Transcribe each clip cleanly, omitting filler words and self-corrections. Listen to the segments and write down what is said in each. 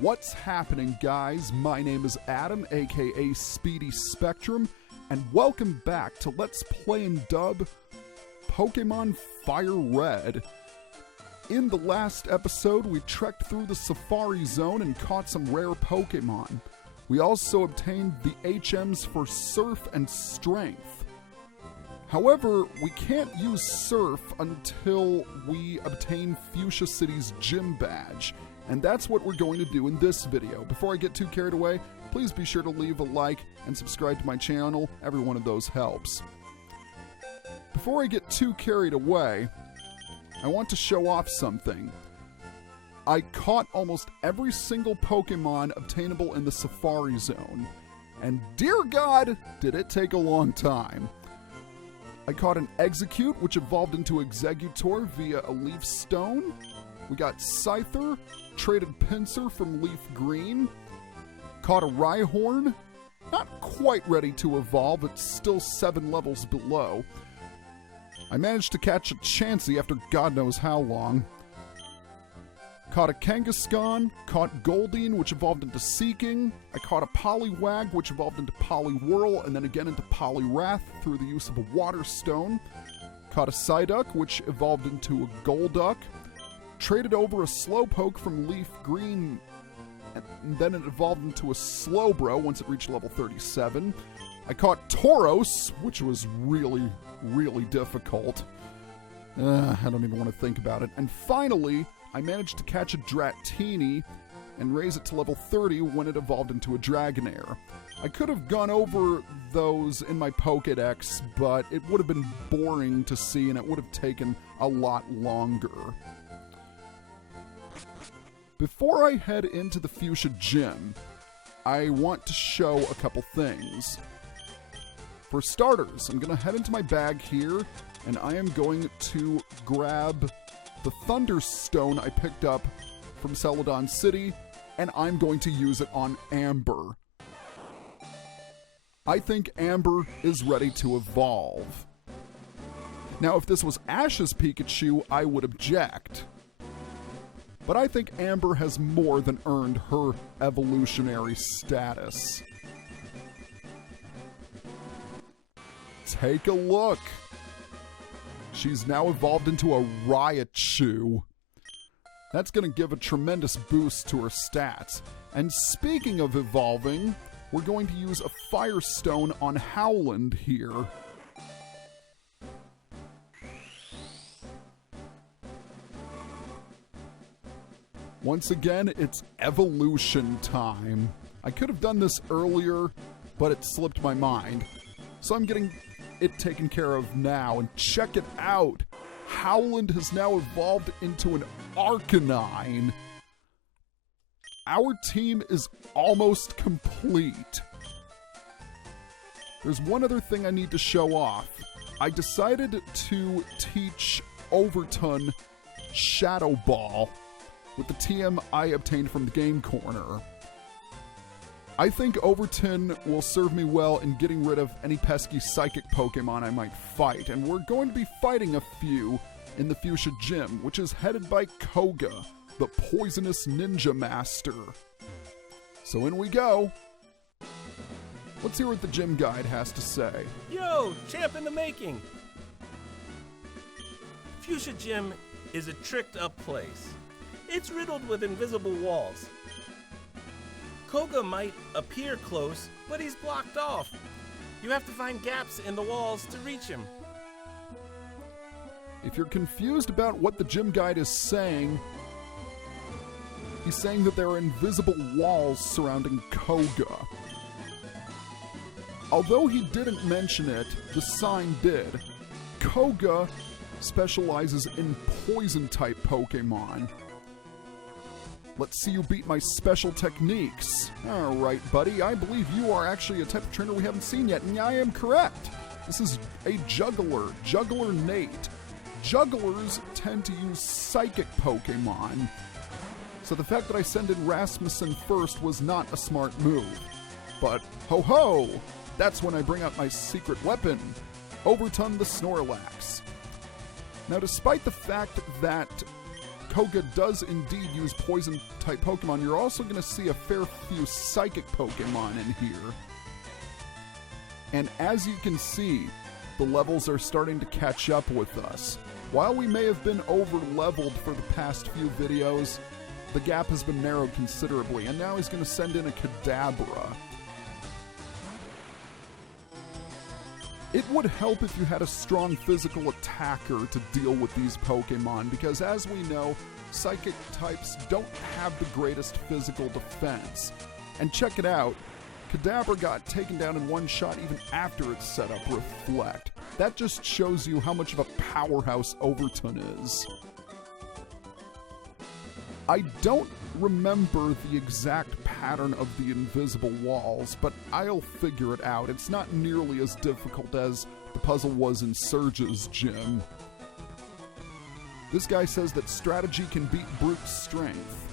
What's happening, guys? My name is Adam, aka Speedy Spectrum, and welcome back to Let's Play and Dub Pokemon Fire Red. In the last episode, we trekked through the Safari Zone and caught some rare Pokemon. We also obtained the HMs for Surf and Strength. However, we can't use Surf until we obtain Fuchsia City's Gym Badge, and that's what we're going to do in this video. Before I get too carried away, please be sure to leave a like and subscribe to my channel. Every one of those helps. Before I get too carried away, I want to show off something. I caught almost every single Pokemon obtainable in the Safari Zone, and dear God, did it take a long time. I caught an Execute, which evolved into Exeggutor via a Leaf Stone. We got Scyther, traded Pinsir from Leaf Green. Caught a Rhyhorn, not quite ready to evolve, it's still 7 levels below. I managed to catch a Chansey after God knows how long. Caught a Kangaskhan, caught Goldeen, which evolved into Seeking. I caught a Poliwag, which evolved into Poliwhirl, and then again into Poliwrath through the use of a Water Stone. Caught a Psyduck, which evolved into a Golduck. Traded over a Slowpoke from Leaf Green, and then it evolved into a Slowbro once it reached level 37. I caught Tauros, which was really, really difficult. I don't even want to think about it. And finally, I managed to catch a Dratini and raise it to level 30 when it evolved into a Dragonair. I could have gone over those in my Pokédex, but it would have been boring to see and it would have taken a lot longer. Before I head into the Fuchsia Gym, I want to show a couple things. For starters, I'm going to head into my bag here, and I am going to grab the Thunderstone I picked up from Celadon City, and I'm going to use it on Amber. I think Amber is ready to evolve. Now, if this was Ash's Pikachu, I would object. But I think Amber has more than earned her evolutionary status. Take a look. She's now evolved into a Raichu. That's going to give a tremendous boost to her stats. And speaking of evolving, we're going to use a Firestone on Howland here. Once again, it's evolution time. I could have done this earlier, but it slipped my mind. So I'm getting it taken care of now, and check it out. Howland has now evolved into an Arcanine. Our team is almost complete. There's one other thing I need to show off. I decided to teach Overton Shadow Ball with the TM I obtained from the Game Corner. I think Overton will serve me well in getting rid of any pesky psychic Pokemon I might fight, and we're going to be fighting a few in the Fuchsia Gym, which is headed by Koga, the poisonous ninja master. So in we go. Let's hear what the gym guide has to say. Yo, champ in the making! Fuchsia Gym is a tricked up place. It's riddled with invisible walls. Koga might appear close, but he's blocked off. You have to find gaps in the walls to reach him. If you're confused about what the gym guide is saying, he's saying that there are invisible walls surrounding Koga. Although he didn't mention it, the sign did. Koga specializes in poison-type Pokemon. Let's see you beat my special techniques. Alright, buddy, I believe you are actually a type of trainer we haven't seen yet, and I am correct. This is a Juggler, Juggler Nate. Jugglers tend to use psychic Pokemon, so the fact that I send in Rasmussen first was not a smart move. But ho-ho! That's when I bring out my secret weapon, Overton the Snorlax. Now, despite the fact that Koga does indeed use poison-type Pokemon, you're also going to see a fair few psychic Pokemon in here. And as you can see, the levels are starting to catch up with us. While we may have been over-leveled for the past few videos, the gap has been narrowed considerably, and now he's going to send in a Kadabra. It would help if you had a strong physical attacker to deal with these Pokemon, because as we know, psychic types don't have the greatest physical defense. And check it out, Kadabra got taken down in one shot even after it set up Reflect. That just shows you how much of a powerhouse Overton is. I don't remember the exact pattern of the invisible walls, but I'll figure it out. It's not nearly as difficult as the puzzle was in Surge's gym. This guy says that strategy can beat brute strength.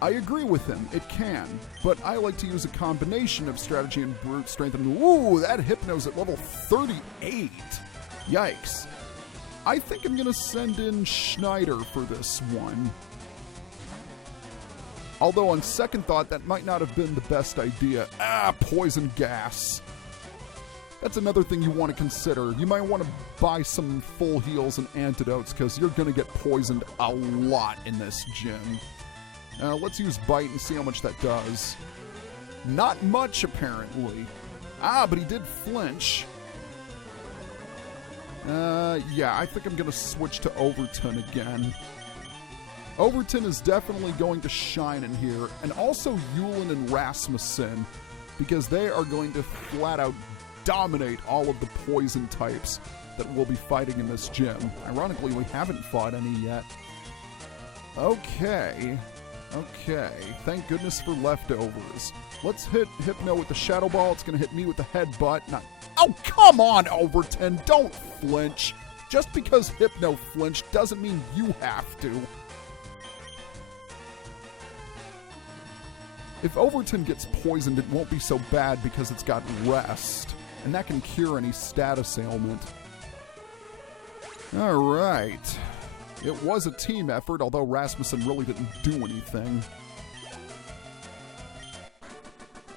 I agree with him, it can, but I like to use a combination of strategy and brute strength, and ooh, that Hypno's at level 38. Yikes. I think I'm gonna send in Schneider for this one. Although on second thought, that might not have been the best idea. Poison gas. That's another thing you want to consider. You might want to buy some full heals and antidotes, because you're going to get poisoned a lot in this gym. Let's use Bite and see how much that does. Not much, apparently. But he did flinch. Yeah, I think I'm going to switch to Overton again. Overton is definitely going to shine in here, and also Yulin and Rasmussen, because they are going to flat out dominate all of the poison types that we'll be fighting in this gym. Ironically, we haven't fought any yet. Okay. Thank goodness for leftovers. Let's hit Hypno with the Shadow Ball. It's going to hit me with the Headbutt. Oh, come on, Overton. Don't flinch. Just because Hypno flinched doesn't mean you have to. If Overton gets poisoned, it won't be so bad because it's got Rest, and that can cure any status ailment. Alright. It was a team effort, although Rasmussen really didn't do anything.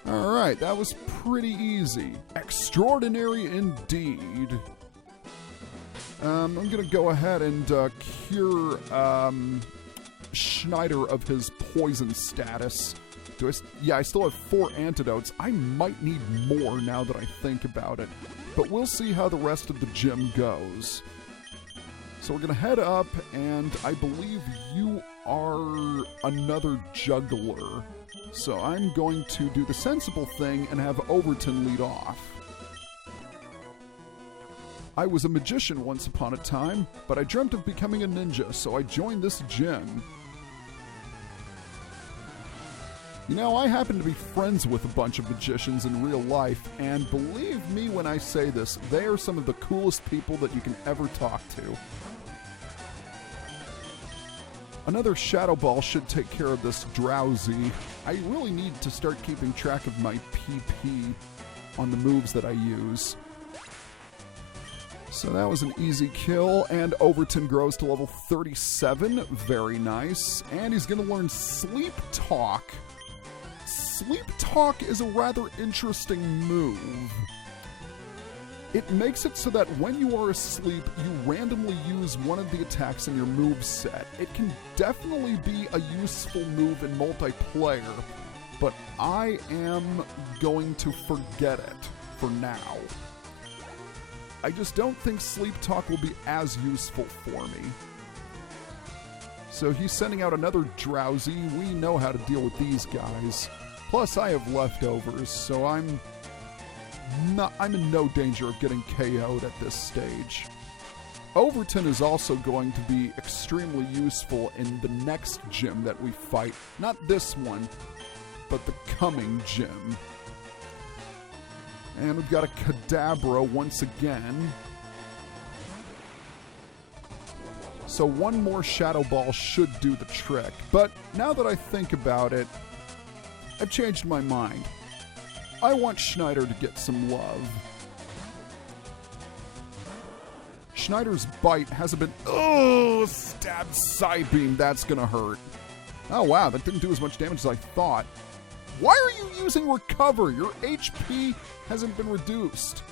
Alright, that was pretty easy. Extraordinary indeed. I'm going to go ahead and cure Schneider of his poison status. I still have 4 antidotes. I might need more now that I think about it. But we'll see how the rest of the gym goes. So we're going to head up, and I believe you are another juggler. So I'm going to do the sensible thing and have Overton lead off. I was a magician once upon a time, but I dreamt of becoming a ninja, so I joined this gym. You know, I happen to be friends with a bunch of magicians in real life, and believe me when I say this, they are some of the coolest people that you can ever talk to. Another Shadow Ball should take care of this Drowsy. I really need to start keeping track of my PP on the moves that I use. So that was an easy kill, and Overton grows to level 37. Very nice. And he's going to learn Sleep Talk. Sleep Talk is a rather interesting move. It makes it so that when you are asleep, you randomly use one of the attacks in your moveset. It can definitely be a useful move in multiplayer, but I am going to forget it for now. I just don't think Sleep Talk will be as useful for me. So he's sending out another Drowsy. We know how to deal with these guys. Plus, I have leftovers, so I'm in no danger of getting KO'd at this stage. Overton is also going to be extremely useful in the next gym that we fight. Not this one, but the coming gym. And we've got a Kadabra once again. So one more Shadow Ball should do the trick. But now that I think about it, I've changed my mind. I want Schneider to get some love. Schneider's bite hasn't been... Oh, stab Psybeam. That's going to hurt. Oh, wow. That didn't do as much damage as I thought. Why are you using Recover? Your HP hasn't been reduced.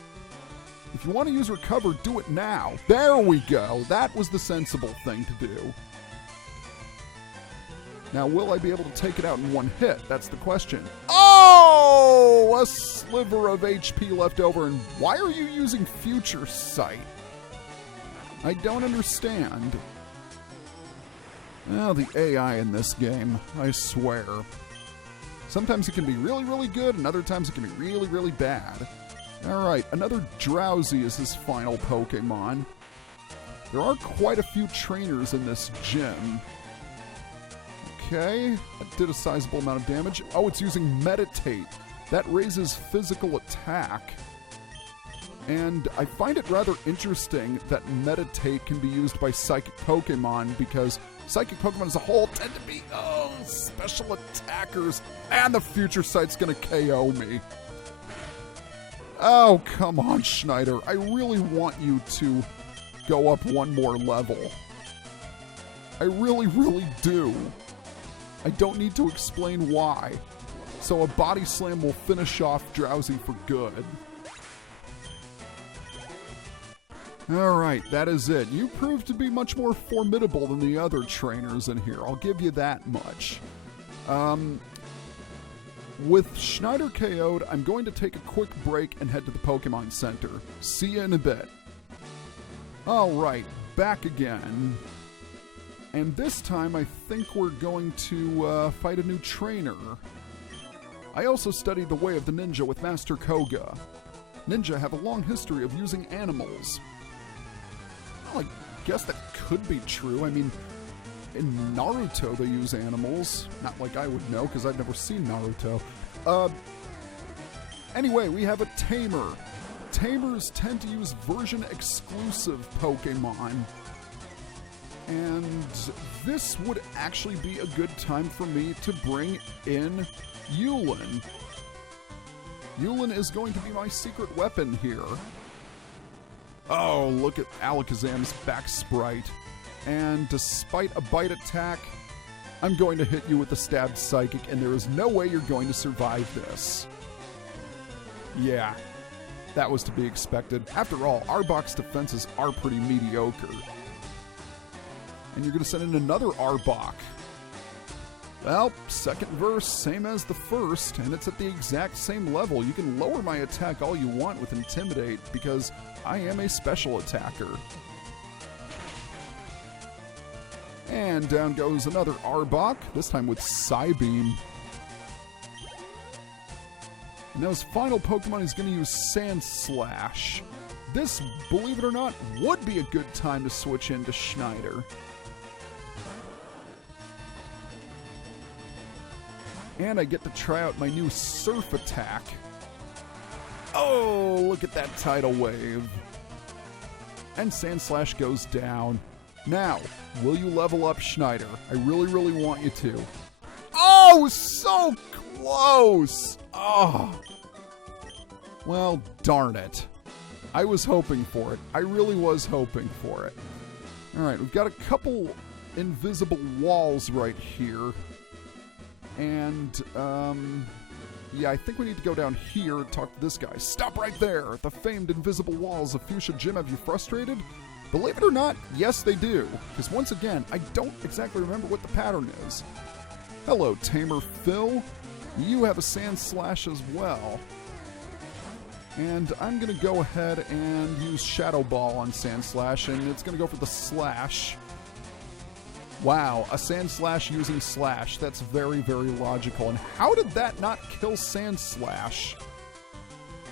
If you want to use Recover, do it now. There we go. That was the sensible thing to do. Now, will I be able to take it out in one hit? That's the question. Oh! A sliver of HP left over. And why are you using Future Sight? I don't understand. Oh, the AI in this game, I swear. Sometimes it can be really, really good, and other times it can be really, really bad. Alright, another Drowsy is his final Pokemon. There are quite a few trainers in this gym. Okay, that did a sizable amount of damage. Oh, it's using Meditate. That raises physical attack. And I find it rather interesting that Meditate can be used by Psychic Pokemon because Psychic Pokemon as a whole tend to be, special attackers. And the Future Sight's gonna KO me. Oh, come on, Schneider. I really want you to go up one more level. I really, really do. I don't need to explain why. So a Body Slam will finish off Drowsy for good. Alright, that is it. You proved to be much more formidable than the other trainers in here. I'll give you that much. With Schneider KO'd, I'm going to take a quick break and head to the Pokemon Center. See you in a bit. Alright, back again. And this time I think we're going to fight a new trainer. I also studied the way of the ninja with Master Koga. Ninja have a long history of using animals. Well, I guess that could be true. I mean, in Naruto they use animals. Not like I would know, because I've never seen Naruto. Anyway, we have a Tamer. Tamers tend to use version-exclusive Pokemon. And this would actually be a good time for me to bring in Yulin. Yulin is going to be my secret weapon here. Oh, look at Alakazam's back sprite. And despite a bite attack, I'm going to hit you with the stabbed psychic, and there is no way you're going to survive this. Yeah, that was to be expected. After all, Arbok's defenses are pretty mediocre. And you're going to send in another Arbok. Well, second verse, same as the first, and it's at the exact same level. You can lower my attack all you want with Intimidate, because I am a special attacker. And down goes another Arbok, this time with Psybeam. And now his final Pokemon is going to use Sand Slash. This, believe it or not, would be a good time to switch into Schneider. And I get to try out my new Surf attack. Oh, look at that Tidal Wave. And Sand Slash goes down. Now, will you level up Schneider? I really, really want you to. Oh, so close! Oh. Well, darn it. I was hoping for it. I really was hoping for it. Alright, we've got a couple invisible walls right here. And, yeah, I think we need to go down here and talk to this guy. Stop right there! The famed invisible walls of Fuchsia Gym have you frustrated? Believe it or not, yes they do. Because once again, I don't exactly remember what the pattern is. Hello, Tamer Phil. You have a Sand Slash as well. And I'm going to go ahead and use Shadow Ball on Sand Slash, and it's going to go for the Slash. Wow, a Sand Slash using Slash. That's very, very logical. And how did that not kill Sand Slash?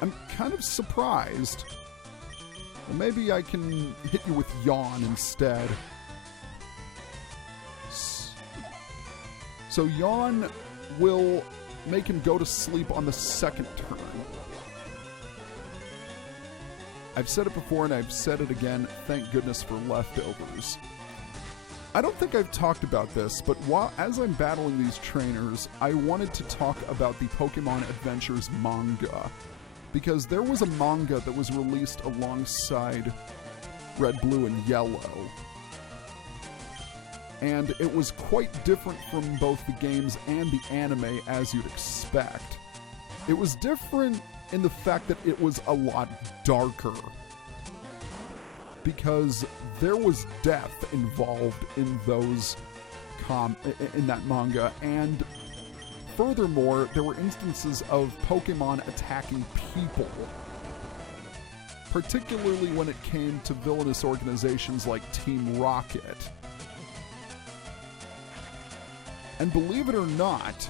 I'm kind of surprised. Well, maybe I can hit you with Yawn instead. So Yawn will make him go to sleep on the second turn. I've said it before and I've said it again, thank goodness for leftovers. I don't think I've talked about this, but as I'm battling these trainers, I wanted to talk about the Pokemon Adventures manga. Because there was a manga that was released alongside Red, Blue, and Yellow. And it was quite different from both the games and the anime, as you'd expect. It was different in the fact that it was a lot darker, because there was death involved in in that manga, and furthermore, there were instances of Pokemon attacking people, particularly when it came to villainous organizations like Team Rocket. And believe it or not,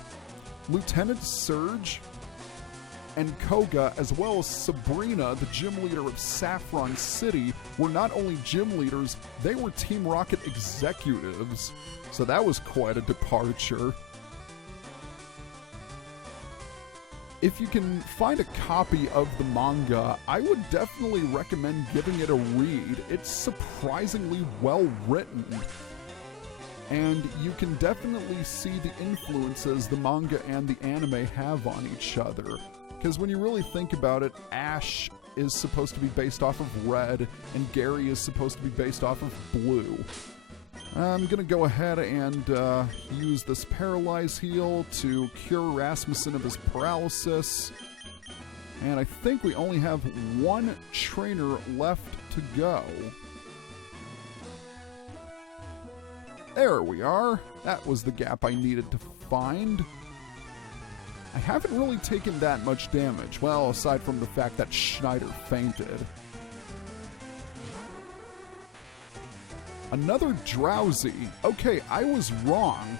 Lieutenant Surge and Koga, as well as Sabrina, the gym leader of Saffron City, were not only gym leaders, they were Team Rocket executives. So that was quite a departure. If you can find a copy of the manga, I would definitely recommend giving it a read. It's surprisingly well written. And you can definitely see the influences the manga and the anime have on each other. Because when you really think about it, Ash is supposed to be based off of Red, and Gary is supposed to be based off of Blue. I'm going to go ahead and use this Paralyze Heal to cure Rasmussen of his paralysis. And I think we only have one trainer left to go. There we are. That was the gap I needed to find. I haven't really taken that much damage. Well, aside from the fact that Schneider fainted. Another Drowsy. Okay, I was wrong.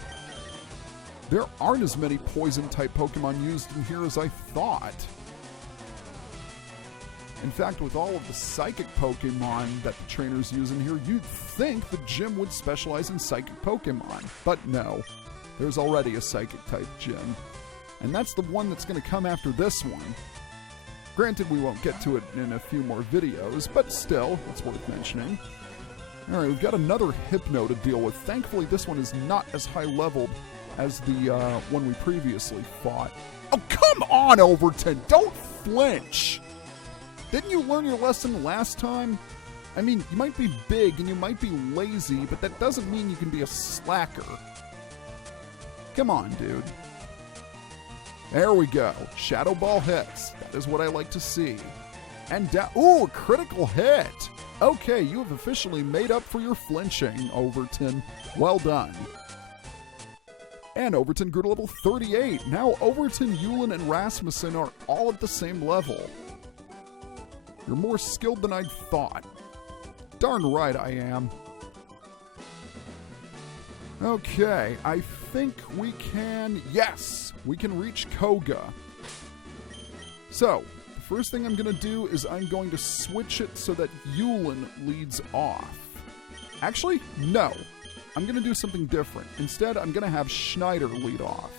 There aren't as many Poison-type Pokemon used in here as I thought. In fact, with all of the Psychic Pokemon that the trainers use in here, you'd think the gym would specialize in Psychic Pokemon. But no, there's already a Psychic-type gym. And that's the one that's going to come after this one. Granted, we won't get to it in a few more videos, but still, it's worth mentioning. Alright, we've got another Hypno to deal with. Thankfully, this one is not as high-leveled as the one we previously fought. Oh, come on, Overton! Don't flinch! Didn't you learn your lesson last time? I mean, you might be big and you might be lazy, but that doesn't mean you can be a slacker. Come on, dude. There we go. Shadow Ball hits. That is what I like to see. And ooh, a critical hit. Okay, you have officially made up for your flinching, Overton. Well done. And Overton grew to level 38. Now Overton, Yulin, and Rasmussen are all at the same level. You're more skilled than I'd thought. Darn right I am. Okay, I think we can... Yes! We can reach Koga. So, the first thing I'm going to do is I'm going to switch it so that Yulin leads off. Actually, no. I'm going to do something different. Instead, I'm going to have Schneider lead off.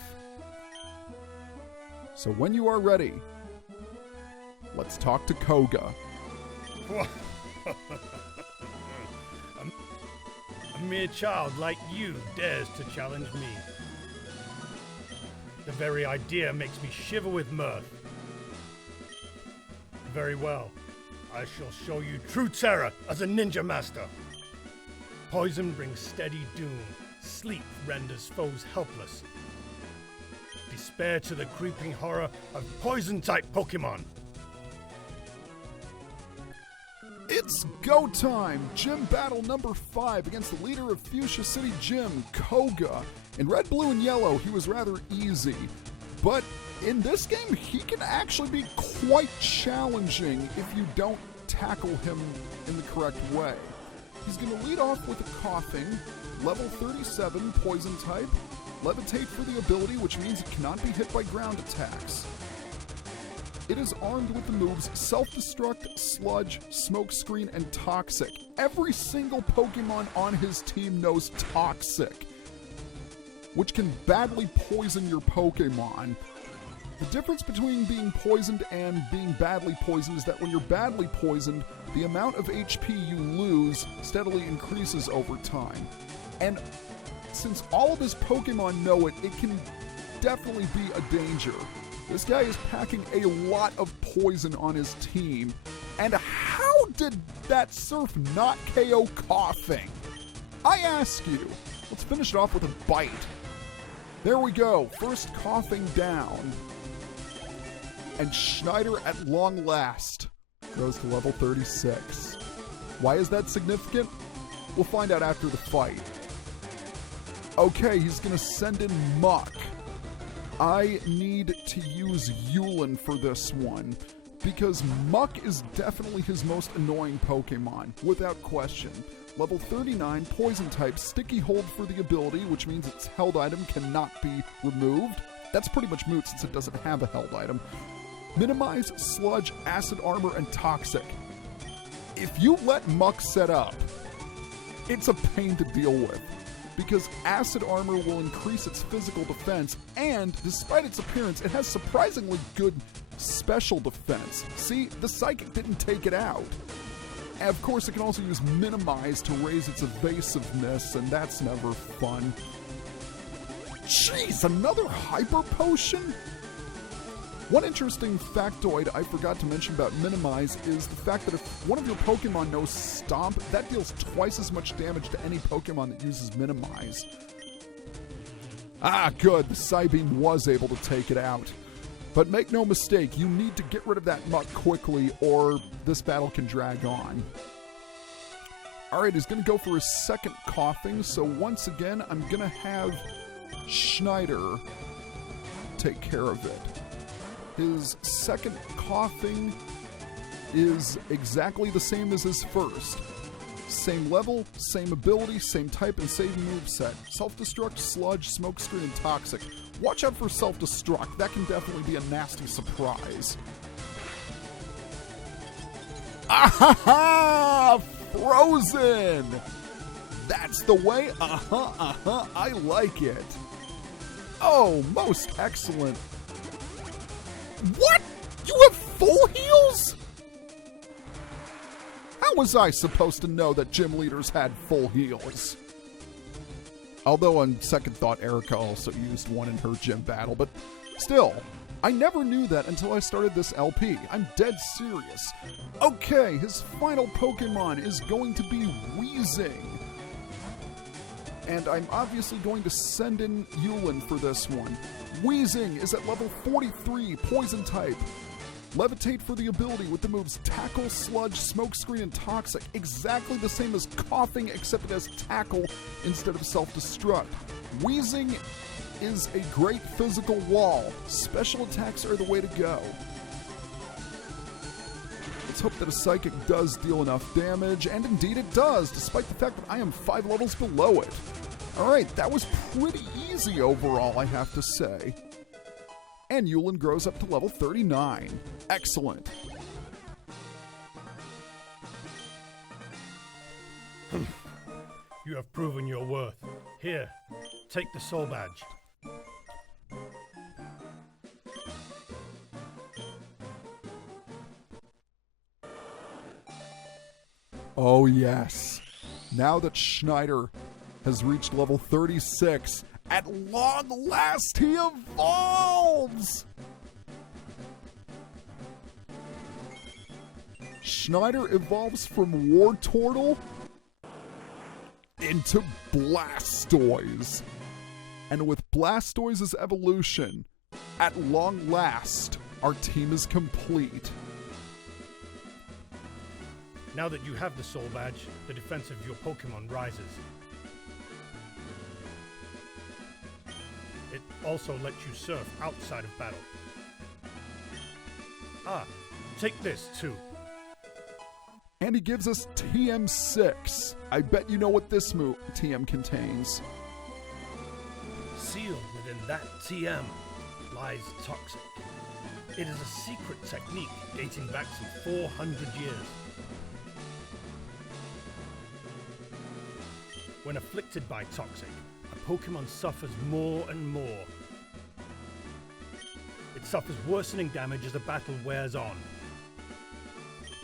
So when you are ready, let's talk to Koga. A mere child like you dares to challenge me. The very idea makes me shiver with mirth. Very well. I shall show you true terror as a ninja master. Poison brings steady doom. Sleep renders foes helpless. Despair to the creeping horror of poison-type Pokemon. It's go time! Gym battle number 5 against the leader of Fuchsia City Gym, Koga. In Red, Blue, and Yellow, he was rather easy. But in this game, he can actually be quite challenging if you don't tackle him in the correct way. He's going to lead off with a Koffing, level 37, poison type, levitate for the ability, which means it cannot be hit by ground attacks. It is armed with the moves Self-Destruct, Sludge, Smokescreen, and Toxic. Every single Pokemon on his team knows Toxic, which can badly poison your Pokemon. The difference between being poisoned and being badly poisoned is that when you're badly poisoned, the amount of HP you lose steadily increases over time. And since all of his Pokemon know it, it can definitely be a danger. This guy is packing a lot of poison on his team. And how did that surf not KO Koffing? I ask you. Let's finish it off with a bite. There we go. First Koffing down. And Schneider at long last goes to level 36. Why is that significant? We'll find out after the fight. Okay, he's going to send in Muck. I need to use Yulin for this one, because Muck is definitely his most annoying Pokemon, without question. Level 39, Poison type, Sticky Hold for the ability, which means its held item cannot be removed. That's pretty much moot since it doesn't have a held item. Minimize, Sludge, Acid Armor, and Toxic. If you let Muck set up, it's a pain to deal with, because Acid Armor will increase its physical defense, and despite its appearance, it has surprisingly good special defense. See, the Psychic didn't take it out. And of course, it can also use Minimize to raise its evasiveness, and that's never fun. Jeez, another Hyper Potion? One interesting factoid I forgot to mention about Minimize is the fact that if one of your Pokemon knows Stomp, that deals twice as much damage to any Pokemon that uses Minimize. Ah, good, the Psybeam was able to take it out. But make no mistake, you need to get rid of that Muck quickly, or this battle can drag on. Alright, he's going to go for his second Koffing, so once again, I'm going to have Schneider take care of it. His second Koffing is exactly the same as his first. Same level, same ability, same type, and same moveset. Self-Destruct, Sludge, Smokescreen, and Toxic. Watch out for Self-Destruct. That can definitely be a nasty surprise. Ah-ha-ha! Frozen! That's the way? I like it. Oh, most excellent. What? You have full heals? How was I supposed to know that gym leaders had full heals? Although on second thought, Erica also used one in her gym battle, but still, I never knew that until I started this LP. I'm dead serious. Okay, his final Pokemon is going to be Weezing. And I'm obviously going to send in Yulin for this one. Weezing is at level 43, Poison type. Levitate for the ability with the moves Tackle, Sludge, Smokescreen, and Toxic. Exactly the same as Koffing, except it has Tackle instead of Self-Destruct. Weezing is a great physical wall. Special attacks are the way to go. Let's hope that a Psychic does deal enough damage, and indeed it does, despite the fact that I am 5 levels below it. Alright, that was pretty easy overall, I have to say. And Yulin grows up to level 39. Excellent. You have proven your worth. Here, take the soul badge. Oh yes. Now that Schneider has reached level 36, at long last he evolves! Schneider evolves from Wartortle into Blastoise. And with Blastoise's evolution, at long last, our team is complete. Now that you have the soul badge, the defense of your Pokemon rises. It also lets you surf outside of battle. Ah, take this too. And he gives us TM6. I bet you know what this TM contains. Sealed within that TM lies Toxic. It is a secret technique dating back some 400 years. When afflicted by Toxic, a Pokemon suffers more and more. It suffers worsening damage as the battle wears on.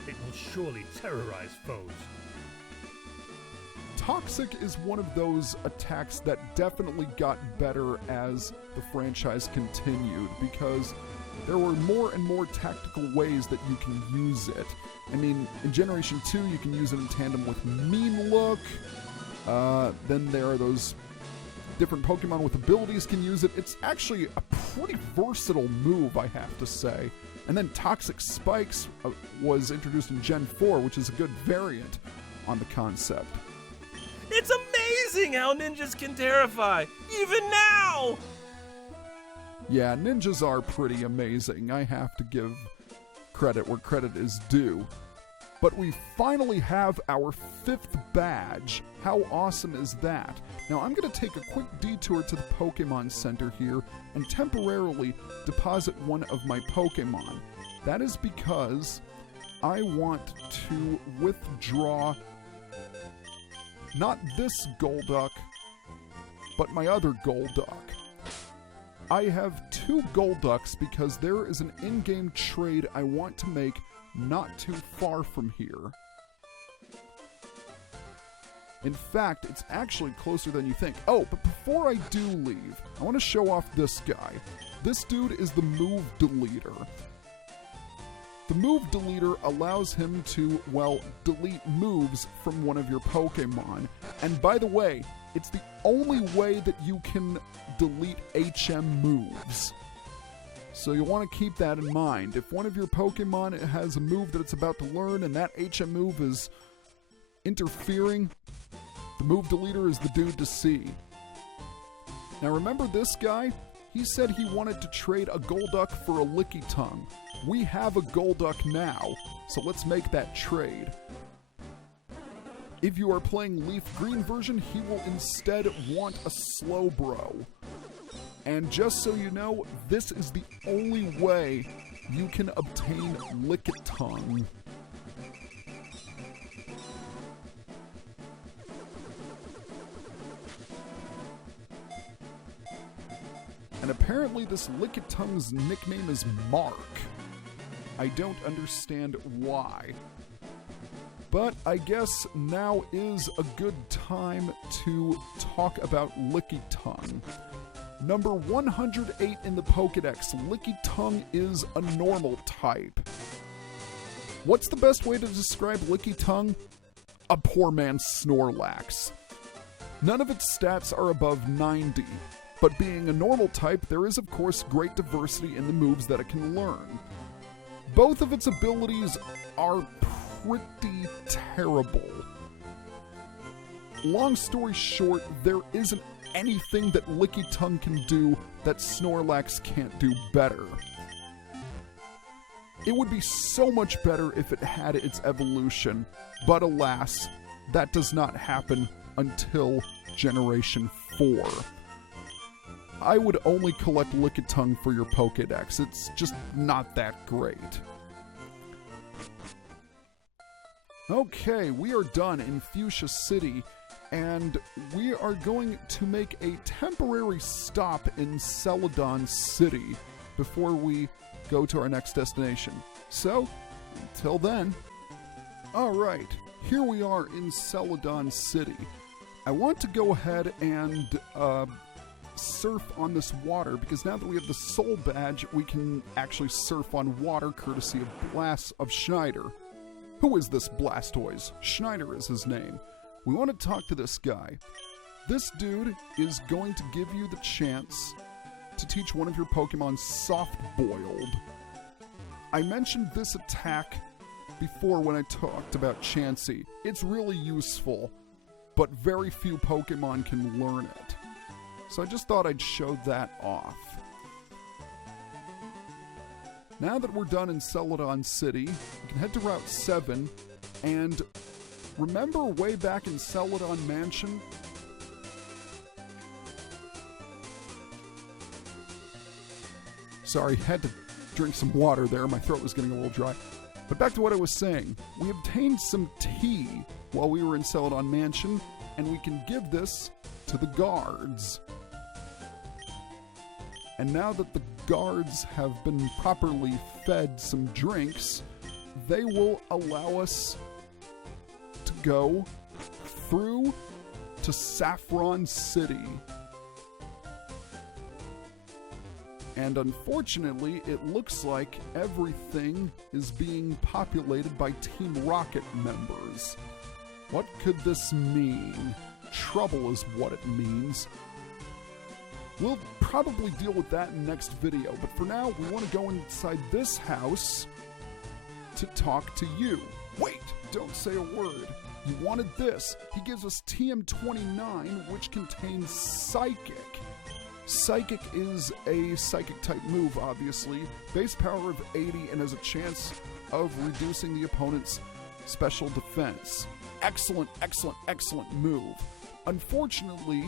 It will surely terrorize foes. Toxic is one of those attacks that definitely got better as the franchise continued, because there were more and more tactical ways that you can use it. I mean, in Generation 2, you can use it in tandem with Mean Look. Then there are those different Pokemon with abilities can use it. It's actually a pretty versatile move, I have to say. And then Toxic Spikes was introduced in Gen 4, which is a good variant on the concept. It's amazing how ninjas can terrify, even now! Yeah, ninjas are pretty amazing. I have to give credit where credit is due. But we finally have our 5th badge. How awesome is that? Now I'm going to take a quick detour to the Pokemon Center here and temporarily deposit one of my Pokemon. That is because I want to withdraw not this Golduck, but my other Golduck. I have 2 Golducks because there is an in-game trade I want to make not too far from here. In fact, it's actually closer than you think. Oh, but before I do leave, I want to show off this guy. This dude is the Move Deleter. The Move Deleter allows him to, well, delete moves from one of your Pokemon. And by the way, it's the only way that you can delete HM moves. So you'll want to keep that in mind. If one of your Pokemon has a move that it's about to learn and that HM move is interfering, the Move Deleter is the dude to see. Now remember this guy? He said he wanted to trade a Golduck for a Lickitung. We have a Golduck now, so let's make that trade. If you are playing Leaf Green version, he will instead want a Slowbro. And just so you know, this is the only way you can obtain Lickitung. And apparently this Lickitung's nickname is Mark. I don't understand why. But I guess now is a good time to talk about Lickitung. Number 108 in the Pokedex, Lickitung is a normal type. What's the best way to describe Lickitung? A poor man's Snorlax. None of its stats are above 90, but being a normal type, there is of course great diversity in the moves that it can learn. Both of its abilities are pretty terrible. Long story short, there isn't anything that Lickitung can do that Snorlax can't do better. It would be so much better if it had its evolution, but alas, that does not happen until Generation 4. I would only collect Lickitung for your Pokédex. It's just not that great. Okay, we are done in Fuchsia City, and we are going to make a temporary stop in Celadon City before we go to our next destination. So, until then. Alright, here we are in Celadon City. I want to go ahead and surf on this water, because now that we have the Soul Badge, we can actually surf on water courtesy of Blast of Schneider. Who is this Blastoise? Schneider is his name. We want to talk to this guy. This dude is going to give you the chance to teach one of your Pokemon Soft Boiled. I mentioned this attack before when I talked about Chansey. It's really useful, but very few Pokemon can learn it. So I just thought I'd show that off. Now that we're done in Celadon City, we can head to Route 7, and remember way back in Celadon Mansion? Sorry, had to drink some water there, my throat was getting a little dry. But back to what I was saying, we obtained some tea while we were in Celadon Mansion, and we can give this to the guards. And now that the guards have been properly fed some drinks, they will allow us to go through to Saffron City. And unfortunately, it looks like everything is being populated by Team Rocket members. What could this mean? Trouble is what it means. We'll probably deal with that in the next video, but for now, we want to go inside this house to talk to you. Wait, don't say a word. You wanted this. He gives us TM29, which contains Psychic. Psychic is a Psychic type move, obviously. Base power of 80 and has a chance of reducing the opponent's special defense. Excellent, excellent, excellent move. Unfortunately,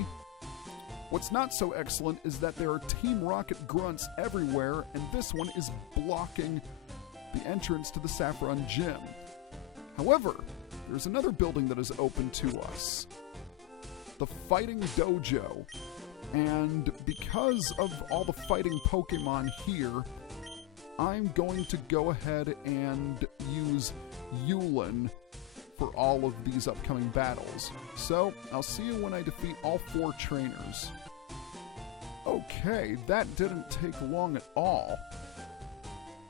what's not so excellent is that there are Team Rocket grunts everywhere, and this one is blocking the entrance to the Saffron Gym. However, there's another building that is open to us. The Fighting Dojo. And because of all the fighting Pokemon here, I'm going to go ahead and use Yulin for all of these upcoming battles. So, I'll see you when I defeat all 4 trainers. Okay, that didn't take long at all.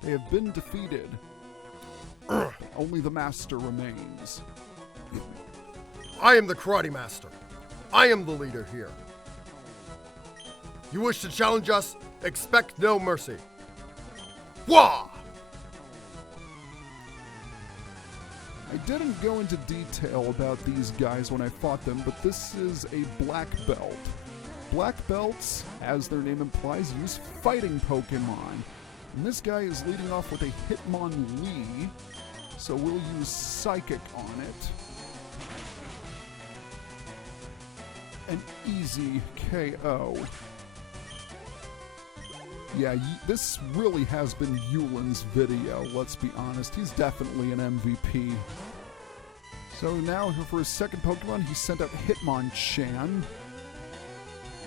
They have been defeated. Only the master remains. I am the Karate Master. I am the leader here. You wish to challenge us? Expect no mercy. Wah! I didn't go into detail about these guys when I fought them, but this is a black belt. Black belts, as their name implies, use fighting Pokemon. And this guy is leading off with a Hitmonlee, so we'll use Psychic on it. An easy KO. Yeah, this really has been Yulin's video, let's be honest. He's definitely an MVP. So now, for his second Pokemon, he sent out Hitmonchan.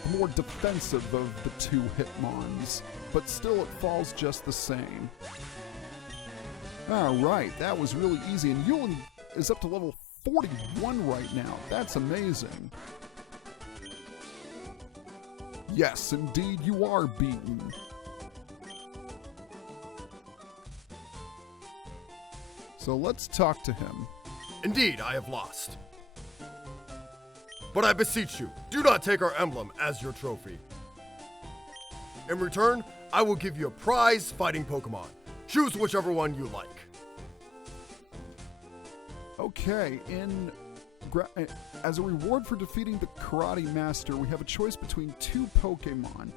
The more defensive of the 2 Hitmons, but still it falls just the same. Alright, that was really easy, and Yulin is up to level 41 right now. That's amazing. Yes, indeed, you are beaten. So let's talk to him. Indeed, I have lost. But I beseech you, do not take our emblem as your trophy. In return, I will give you a prize fighting Pokemon. Choose whichever one you like. Okay, as a reward for defeating the Karate Master, we have a choice between 2 Pokemon.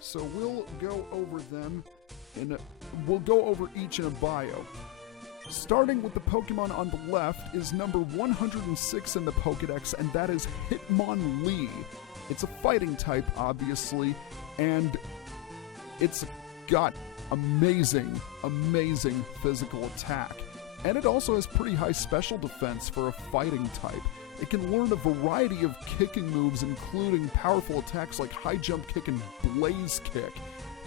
So we'll go over them we'll go over each in a bio. Starting with the Pokemon on the left is number 106 in the Pokedex, and that is Hitmonlee. It's a fighting type, obviously, and it's got amazing, amazing physical attack. And it also has pretty high special defense for a fighting type. It can learn a variety of kicking moves, including powerful attacks like High Jump Kick and Blaze Kick.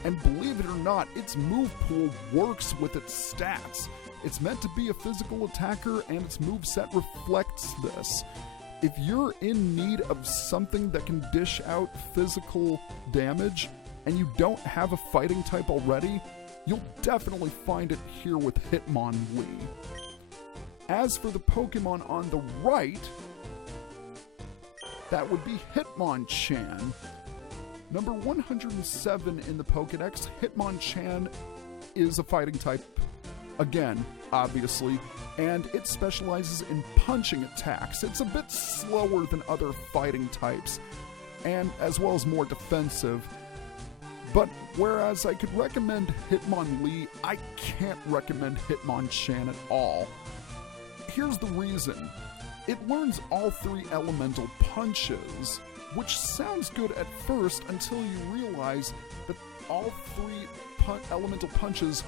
And believe it or not, its move pool works with its stats. It's meant to be a physical attacker, and its moveset reflects this. If you're in need of something that can dish out physical damage, and you don't have a fighting type already, you'll definitely find it here with Hitmonlee. As for the Pokemon on the right, that would be Hitmonchan. Number 107 in the Pokedex, Hitmonchan is a fighting type, again, obviously, and it specializes in punching attacks. It's a bit slower than other fighting types, and as well as more defensive. But whereas I could recommend Hitmonlee, I can't recommend Hitmonchan at all. Here's the reason. It learns all 3 elemental punches, which sounds good at first until you realize that all 3 elemental punches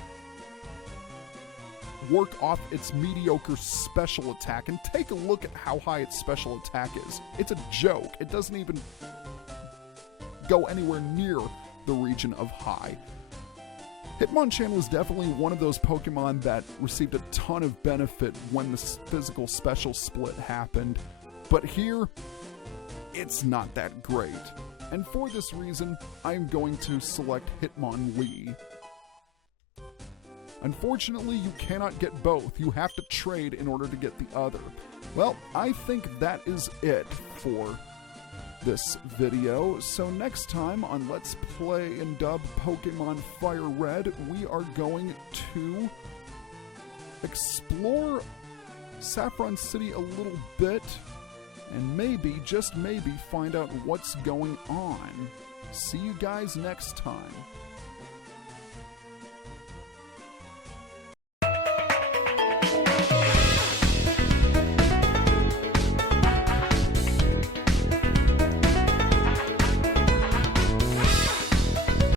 work off its mediocre special attack. And take a look at how high its special attack is. It's a joke. It doesn't even go anywhere near the region of high. Hitmonchan was definitely one of those Pokemon that received a ton of benefit when the physical special split happened, but here, it's not that great. and for this reason, I am going to select Hitmonlee. Unfortunately, you cannot get both. You have to trade in order to get the other. Well, I think that is it for this video. So next time on Let's Play and Dub Pokemon Fire Red, we are going to explore Saffron City a little bit and maybe, just maybe, find out what's going on. See you guys next time.